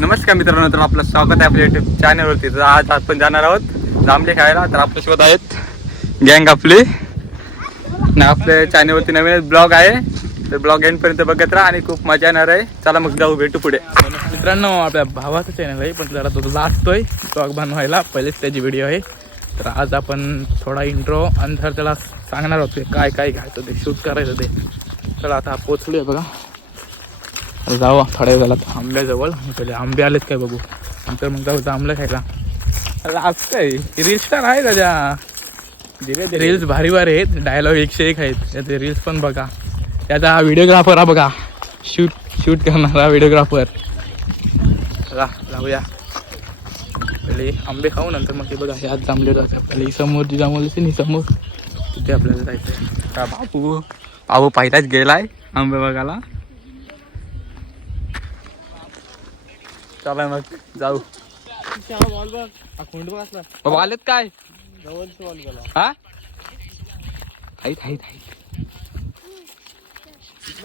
नमस्कार मित्रांनो, तर आपलं स्वागत आहे आपल्या युट्यूब चॅनलवरती. तर आज आपण जाणार आहोत जांभळे खायला. तर आपल्या सोबत आहेत गँग आपली. आपल्या चॅनलवरती नवीन ब्लॉग आहे, तर ब्लॉग एंडपर्यंत बघत राहा आणि खूप मजा येणार आहे. चला मग जाऊ, भेटू पुढे. मित्रांनो, आपल्या भावाचं चॅनल आहे, पण जरा तो लाजतोय ब्लॉग बनवायला. पहिलेच त्याची व्हिडिओ आहे. तर आज आपण थोडा इंट्रो आणि त्याला सांगणार होतो काय काय घ्यायचं ते शूट करायचं ते. चला आता पोचलोय बघा, जाऊ थोड्या वेळाला आंब्याजवळ. पहिले आंबे आलेत काय बघू, नंतर मग जाऊ जांभळं खायला. आज काय रील स्टार आहे त्याच्या, रील्स भारी भारी आहेत, डायलॉग 101 आहेत त्याचे रील्स पण बघा. त्याचा व्हिडिओग्राफर हा बघा, शूट करणारा व्हिडिओग्राफर. चला जाऊया, पहिले आंबे खाऊ नंतर मग ते बघा हे आज जांभळे जायचं. पहिले समोर जी जांभळी असेल ही समोर, तिथे आपल्याला जायचं. का बाबू पहिलाच गेलाय आंबे बघायला. चला मग जाऊ. बाबा आलेत काय? हा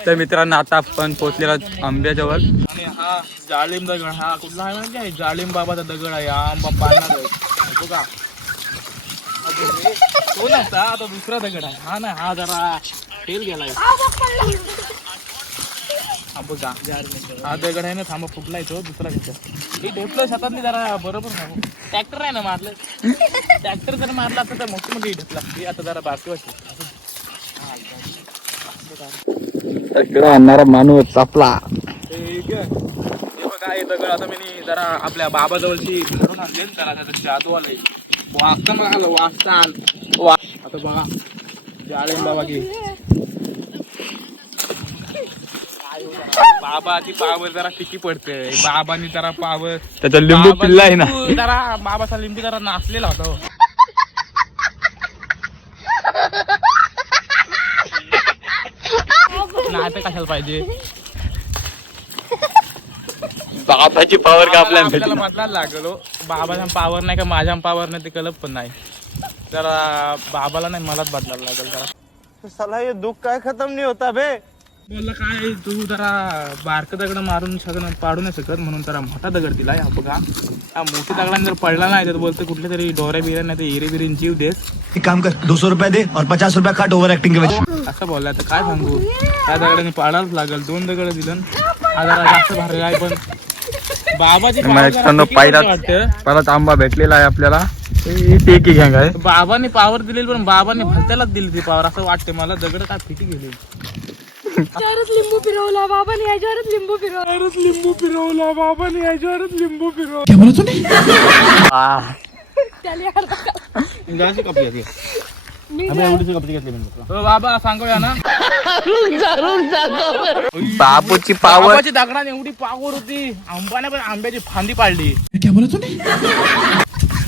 तर मित्रांनो, आता आपण पोहोचलेला आंब्याजवळ. आणि हा जाळिंब दगड, हा कुठला आहे म्हणजे काय, जाळिंब बाबाचा दगड आहे. हा आंबा पाडणार आहे बघा. तो नसता, आता दुसरा दगड आहे. हा ना, हा जरा फेल गेलाय. हा बघा, हा दगड आहे ना, थांबा फुटलाय तो दुसरा घेतला. हे ढेपलं शेतातली जरा बरोबर नाही. ट्रॅक्टर आहे ना मारलं, ट्रॅक्टर जर मारला असतं तर मोठी मोठी ढेपला. ही आता जरा बारकी वाटते. आणणारा माणूस आपला. हे बघा, हे दगड आता मी जरा आपल्या बाबाजवळची धरून आणले. त्याला त्याचं जादू आलंय, वाचताना बघा, वाचता आता बघा जाळीम बाबा की बाबाची पावर जरा फिकी पडते. बाबानी जरा पावर, त्याचा लिंबू पिल्ला आहे ना, जरा बाबाचा लिंबू जरा नाचलेला होता हो. नाच कशाला पाहिजे, बाबाची पावर का आपल्याला आपल्याला म्हटलं लागलो. बाबाचा पावर नाही का माझ्या पावर नाही ते कळत पण नाही. जरा बाबाला नाही मलाच बदलायला लागेल जरा. साला ये दुख काय खत्म नहीं होता बे. बोलला काय तू जरा बारक दगड मारून सगळं पाडू नाही शकत, म्हणून जरा मोठा दगड दिलाय. हा बघा, हा मोठ्या दगडाने जर पडला नाही तर बोलतो कुठले तरी डोऱ्या बिऱ्या नाही ते हिरे बिरीन जीव देस. एक काम कर, 200 रुपये दे और 50 रुपये काट ओव्हर एक्टिंग के वजह. असं बोलला तर काय सांगू, त्या दगडाने पाडायलाच लागल. 2 दगड दिलं, हा जरा जास्त भारी आहे. पण बाबाची पहिलाच आंबा भेटलेला आहे आपल्याला. टेकी गँग आहे. बाबाने पावर दिलेली, पण बाबाने भलत्यालाच दिली ती पावर असं वाटते मला. दगड काय फिटी गेली. याच्यावरच लिंबू फिरवला बाबाने, याच्यावरच लिंबू फिरवला बाबाने, याच्यावरच लिंबू फिरवला. क्या बोला तूने? बाबा सांगूया ना, बाबूची पावर. बाबाची दगडाने एवढी पावर होती, आंबाने पण आंब्याची फांदी पाडली. क्या बोला तूने?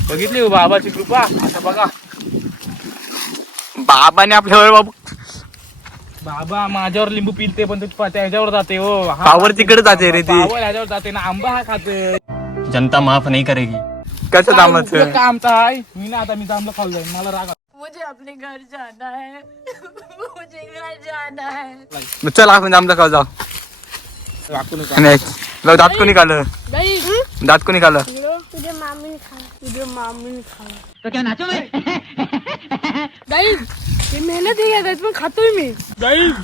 बघितली हो बाबाची कृपा. आता बघा, बाबाने आपल्यावर बाबू बाबा माझ्यावर लिंबू पिलते, पण ते त्याच्यावर जाते हो. पावर तिकडे जाते रे ती. पावर ह्याच्यावर जाते ना, आंबा हा खाते. जनता माफ नहीं करेगी. कसं जमायचं? काम तर आहे. मी ना आता मी जांभळं खाऊ जाईन, मला राग. मुझे अपने घर जाना है, मुझे घर जाना है. चल आपण आमचा खाऊ जाऊ. दात कोणी खाल्लं? दात कोणी खाल्लं? तुझे मामी ने खाया, तुझे मामी ने खाया. तो क्या नाचो मैं? गाइस, ये मेहनत ही है इसमें खातोय मी. गाइस,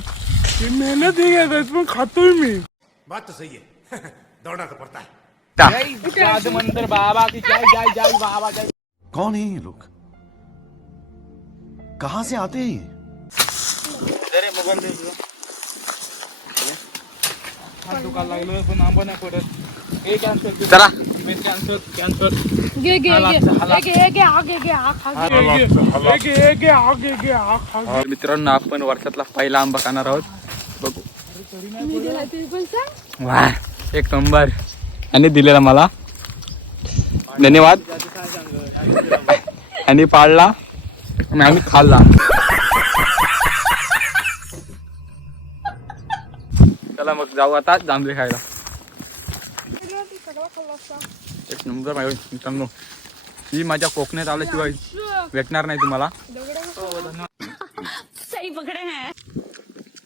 ये मेहनत ही है इसमें खातोय मी. बात तो सही है. दौड़ना तो पड़ता है. जय मंदिर बाबा की जय, जय जय बाबा जय. कौन है ये लोग? कहाँ से आते हैं ये? हात दुखायला लागलं, पण आंबा नाही पडत. हे कॅन्सर, चला कॅन्सर. गे गे गे आगे. मित्रांनो, आपण वर्षातला पहिला आंबा खाणार आहोत. बघू. मी दिला ते पण सांग. वा, एक नंबर. आणि दिलेला मला धन्यवाद. आणि पाळला आणि आम्ही खाल्ला. चला मग जाऊ आता जांभळे खायला. एक नंबर मित्रांनो, ही माझ्या कोकणात आल्याशिवाय भेटणार नाही तुम्हाला. सही पकडे हैं.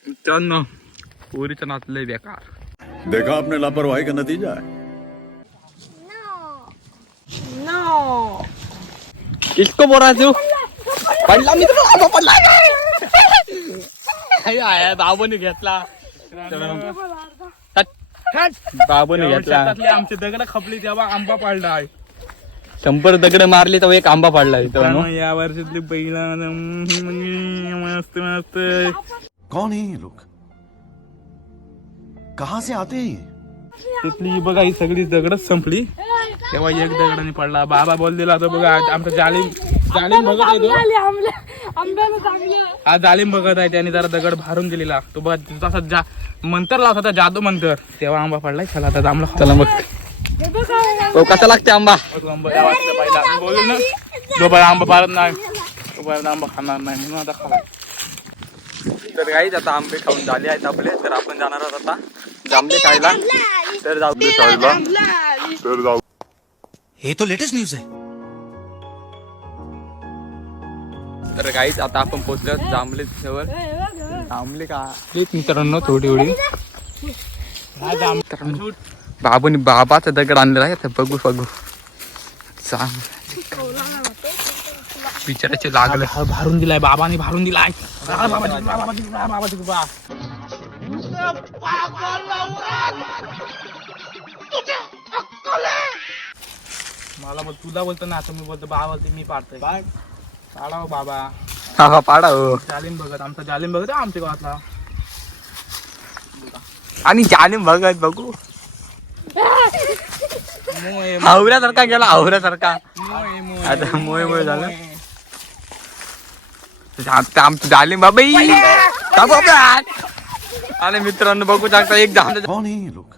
मित्रांनो, पोरीचं नाचलंय बेकार. देखा आपने लापरवाही का नतीजा है. इसको बोला तू पडला मी तुला पडला बाबूने घेतला बाबूने घेतला आमचे दगड खपली तेव्हा आंबा पाडला आहे 100 दगड मारली तर एक आंबा पाडला इथं या वर्षातली पहिला मस्त मस्त कौन है ये लोग कहाँ से आते हैं ये? तिथली बघा ही सगळी दगडच संपली तेव्हा एक दगडाने पडला बाबा बोल दिला तर बघा आमचा जालिम बघत आहे तो आंब्यानं चांगलं हा जालिम बघत आहे त्याने जरा दगड भारून दिलेला तो बघ तसा मंतर लावत होता जादू मंतर तेव्हा आंबा पडलाय चला आता जांभळा चला मग तो कसा लागते आंबा बोलू ना जो बरं आंबा पारत नाही तो बरं आंबा खाणार नाही म्हणून आता खाला तर गाईच आता आंबे खाऊन झाले आहेत आपले तर आपण जाणार आहोत आता जांभळे खायला तर जाऊ ये तो लेटेस्ट न्यूज है। तर गाईच आता आपण पोहोचलो जांभळे जवळ जांभळे का तेच मित्रांनो थोडी बाबाचा दगड आणलेला आहे तर बघू बिचाराचे लागलं भारून दिलाय बाबाने भारून दिलाय मला मग तुला बोलतो ना आता मी बोलतो बाबा मी पाडतोय पाडा बाबा हा पाडा हो जालिम बघत आमचा जालिम बघत आमच्या गावातला आणि जालिम बघत बघू हावऱ्यासारखा गेला हावऱ्यासारखा आता मोय झालं आता आमचं जालिम बाबा आणि मित्रांनो बघू शकता एक जाम कौन है ये लोग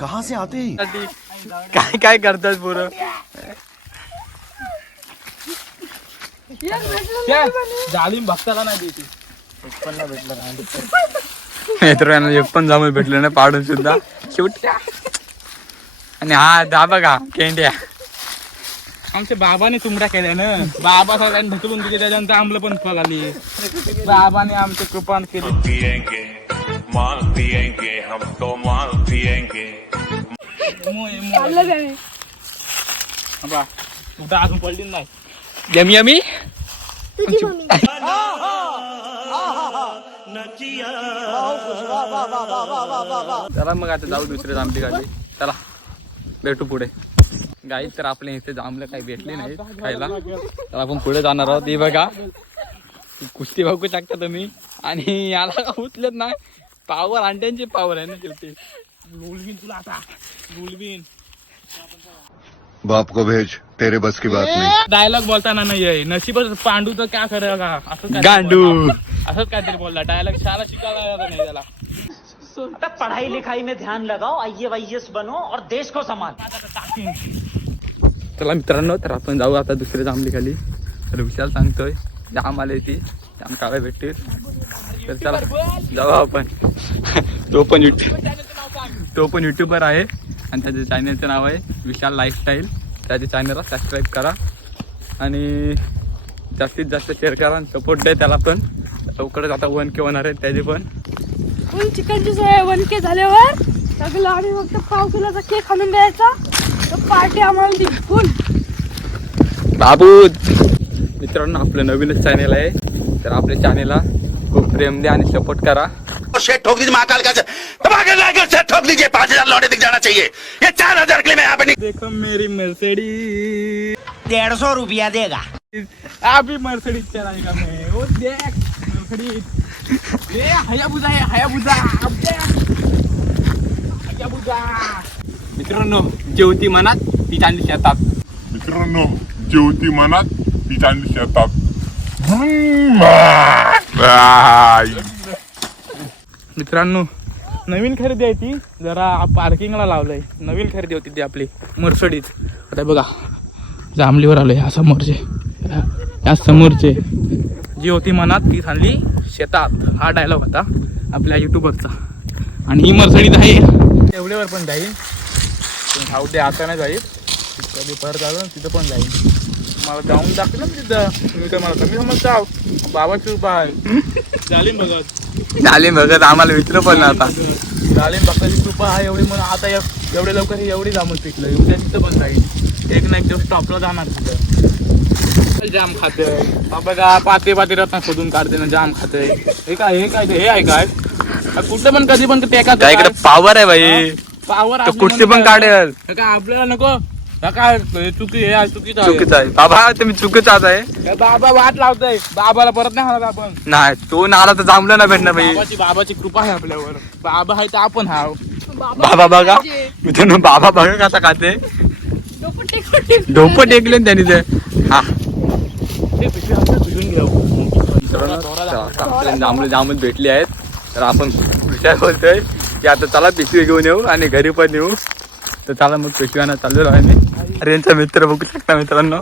कहाँ से आते हैं ये? काय करतात पुरं जालिम भक्ताला नाही देते मित्रांनो एक पण जांभूळ भेटलं ना पाडून सुद्धा शेवटी आणि हा दा बघा केंड्या आमच्या बाबाने तुमरा केल्या ना बाबा सगळ्यांनी ढकलून दिले त्याच्यानंतर आमलं पण फळ आली बाबाने आमचं कृपाण केलं पिएंगे माल पिएंगे हम तो माल पिएंगे बा तुझा अजून पडली नाही यमी यमी तुझी मम्मी चला मग आता जाऊ दुसरे जांभळी खाली चला भेटू पुढे गाई तर आपल्या इथे जांभळं काही भेटले नाही खायला तर आपण पुढे जाणार आहोत हे बघा कुस्ती बघू शकता तुम्ही आणि याला उचलत नाही पावर अंड्यांची पावर आहे ना शेवटी लुलबीन तुला आता लुलबीन बाप को भेज तेरे बस की बात नहीं। डायलॉग बोलताना नाही आहे नशीबच पांडू तर काय करेल का असं गांडू असंच काहीतरी बोलला डायलॉग शाळा शिकायला नाही त्याला पढ़ाई लिखाई में ध्यान लगाओ IAS बनो और देश को संभाल चला मित्रांनो तर आपण जाऊ आता दुसऱ्या जांभळी खाली तर विशाल सांगतोय जाम आले ती जाम काळे भेटतील तर चला जाऊ आपण तो पण युट्यूबर आहे आणि त्याच्या चॅनलचं नाव आहे विशाल लाईफस्टाईल त्याच्या चॅनलला सबस्क्राईब करा आणि जास्तीत जास्त शेअर करा आणि सपोर्ट द्या त्याला पण लवकरच आता 1K होणार आहे त्याचे पण फुल चिकनची सोय 1K झाल्यावर सगळं आणि फक्त पाव किलोचा केक आणून द्यायचा तर पार्टी आम्हाला दी फुल बाबू मित्रांनो आपलं नवीनच चॅनल आहे तर आपल्या चॅनलला खूप प्रेम द्या आणि सपोर्ट करा शेट ठोक दीजिए महाकाल का शेट ठोक दीजिए 5000 लौटे दिख जाना चाहिए ये 4000 के लिए मैं यहाँ पे देखो मेरी मर्सिडीज 150 रुपया देगा अभी मर्सिडीज चलाएगा मैं वो देख मर्सिडीज ये हयाबुजा है हयाबुजा मित्रांनो जेवती मनात ती चांदी शेतात मित्रांनो जेवती मनात ती चांदी शेतात मित्रांनो नवीन खरेदी आहे ती जरा पार्किंगला लावलंय नवीन खरेदी होती ती आपली मर्सिडीज आता बघा जांभळीवर आलोय या समोरचे जी होती मनात ती झाली शेतात हा डायलॉग होता आपल्या युट्यूबरचा आणि ही मर्सिडीज आहे एवढ्यावर पण जाईल पण खाऊ दे आता नाही जाईल कधी परत आलो तिथं पण जाईल मला जाऊन दाखवलं ना तिथं, तुम्ही काय मला कमी समजता? बाबाची कृपा आहे. जालीम बघत झाले बघत आम्हाला मित्र पण आता जालीम बघायची कृपा आहे एवढी, म्हणून आता एवढे लवकर हे एवढी जामच पिकलं. उद्या तिथं पण जाईल, एक ना एक दिवस टॉपला जाणार तिथं. जाम खातंय बघा, पाते रत्ना शोधून काढते ना, जाम खातंय. हे काय हे आहे काय? कुठं पण कधी पण टेका त्याकडे पावर आहे भाई, पावर तो कुठचे पण काढेल. काय आपल्याला नको. काय चुकी हे चुकीचं चुकीचं आहे बाबा, तुम्ही चुकीचाच आहे. बाबा वाट लावतोय, बाबाला परत नाही हाणत आपण. नाही तो नाला तर जमलं ना भेटणार भाई. बाबाची कृपा आहे आपल्यावर. बाबा आहे तर आपण हाव. बाबा बघा मित्रांनो, बाबा बघा कसा खाते, डोपं टेकले त्यांनी ते. हा जांभूळ भेटली आहेत, तर आपण विचार बोलतोय की आता चला पिशवी घेऊन येऊ आणि घरी पण येऊ. तर चला मग पिशव्यानं चाललेलो आहे मी. अरे यांचा मित्र बघू शकता मित्रांनो.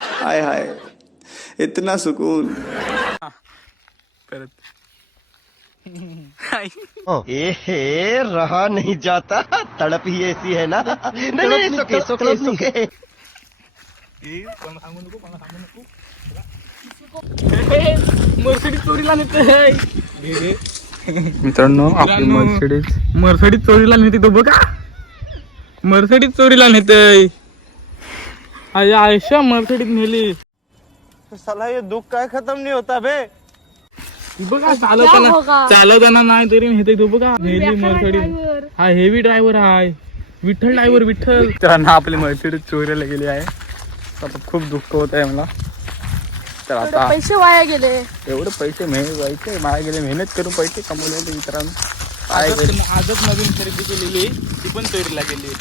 हाय हाय, इतना सुकून. परत ए रहा नहीं जाता, तड़प ही ऐसी है ना. नहीं, सुके. मर्सिडीज चोरीला नेते. मित्रांनो आपली मर्सिडीज चोरीला नेते, तो बघा मर्सिडीज चोरीला नेते. आयशा मर्सिडीज नेली. साला ये दुख काय खत्म नहीं होता बे. बघा चालवताना नाही तरी नेते, तो बघा नेली मर्सिडीज. हा हेवी ड्रायव्हर आहे, विठ्ठल ड्रायव्हर विठ्ठल. मित्रांनो आपली मर्सिडीज चोरीला गेली आहे. आता खूप दुःख होत आहे मला. तर आता पैसे वाया गेले. एवढे पैसे माया गेले, मेहनत करून पैसे कमवले होते मित्रांनो. काय आजच नवीन खरेदी केलेली, ती पण चोरीला गेली.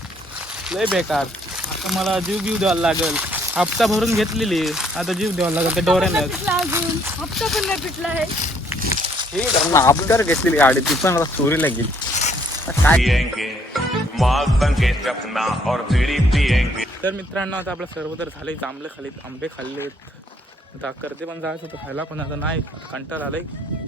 लय बेकार. आता मला जीव द्यावा लागेल. हप्ता भरून घेतलेली, आता जीव द्यावा लागेल त्या डोऱ्यानं. अजून हप्ता पण नाही पिटला आहे. अपघात घेतलेली गाडी, ती पण आता चोरीला गेली. काय पिएंगे माल बन के चखना और बीड़ी पिएंगे. तर मित्रांनो आता आपलं सर्व तर झालंय, जांभळे खाल्ले, आंबे खाल्लेत. आता करते पण जायचं होतं खायला, पण आता नाही, कंटाळा आलाय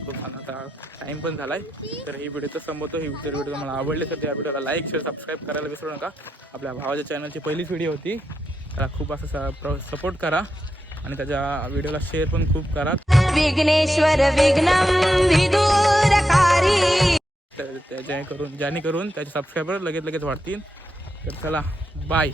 खूप. आता टाइम पण झालाय. तर ही व्हिडिओ तर संपवतो. ही व्हिडिओ तुम्हाला आवडली तर त्या व्हिडिओला लाईक शेअर सबस्क्राईब करायला विसरू नका. आपल्या भावाच्या चॅनलची पहिलीच व्हिडिओ होती, त्याला खूप असं सपोर्ट करा आणि त्याच्या व्हिडिओला शेअर पण खूप करा. विघ्नेश्वर विघ्नम विदूरकारी. जेणेकरून त्याचे सबस्क्रायबर लगेच वाढतील. तर चला बाय.